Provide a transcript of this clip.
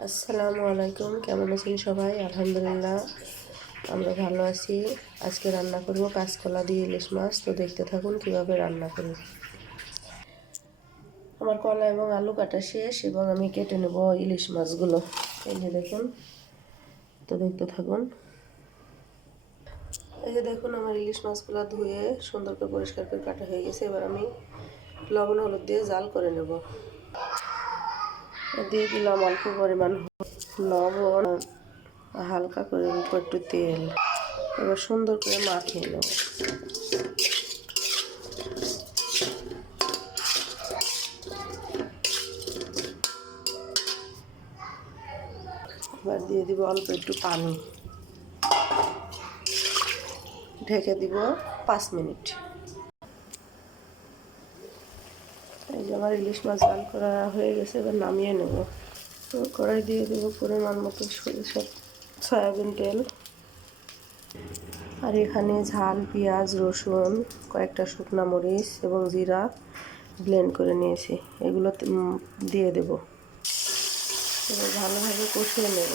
আসসালামু আলাইকুম, কেমন আছেন সবাই? আলহামদুলিল্লাহ আমরা ভালো আছি। আজকে রান্না করব কাঁচকলা দিয়ে ইলিশ মাছ। তো দেখতে থাকুন কিভাবে রান্না করি। আমার কলা এবং আলু কাটা শেষ এবং আমি কেটে নেব ইলিশ মাছগুলো। এই যে দেখুন, তো দেখতে থাকুন। এই যে দেখুন, আমার ইলিশ মাছগুলো ধুয়ে সুন্দর করে পরিষ্কার করে কাটা হয়ে গেছে। এবার আমি লবণ হলুদ দিয়ে জাল করে নেব। দিয়ে দিলাম অল্প পরিমাণ লবণ, হালকা করে উপর একটু তেল। এবার সুন্দর করে মাখিয়ে নেব। এবার দিয়ে দিব অল্প একটু পানি, ঢেকে দিব 5 মিনিট। এই যে আমার ইলিশ মাছ জাল করা হয়ে গেছে, এবার নামিয়ে নেব। তো কড়াই দিয়ে দেবো পরিমাণ মতো সয়াবিন তেল। আর এখানে ঝাল, পেঁয়াজ, রসুন, কয়েকটা শুকনা মরিচ এবং জিরা ব্লেন্ড করে নিয়েছি, এগুলো দিয়ে দেব। এবার ভালোভাবে কষিয়ে নেব।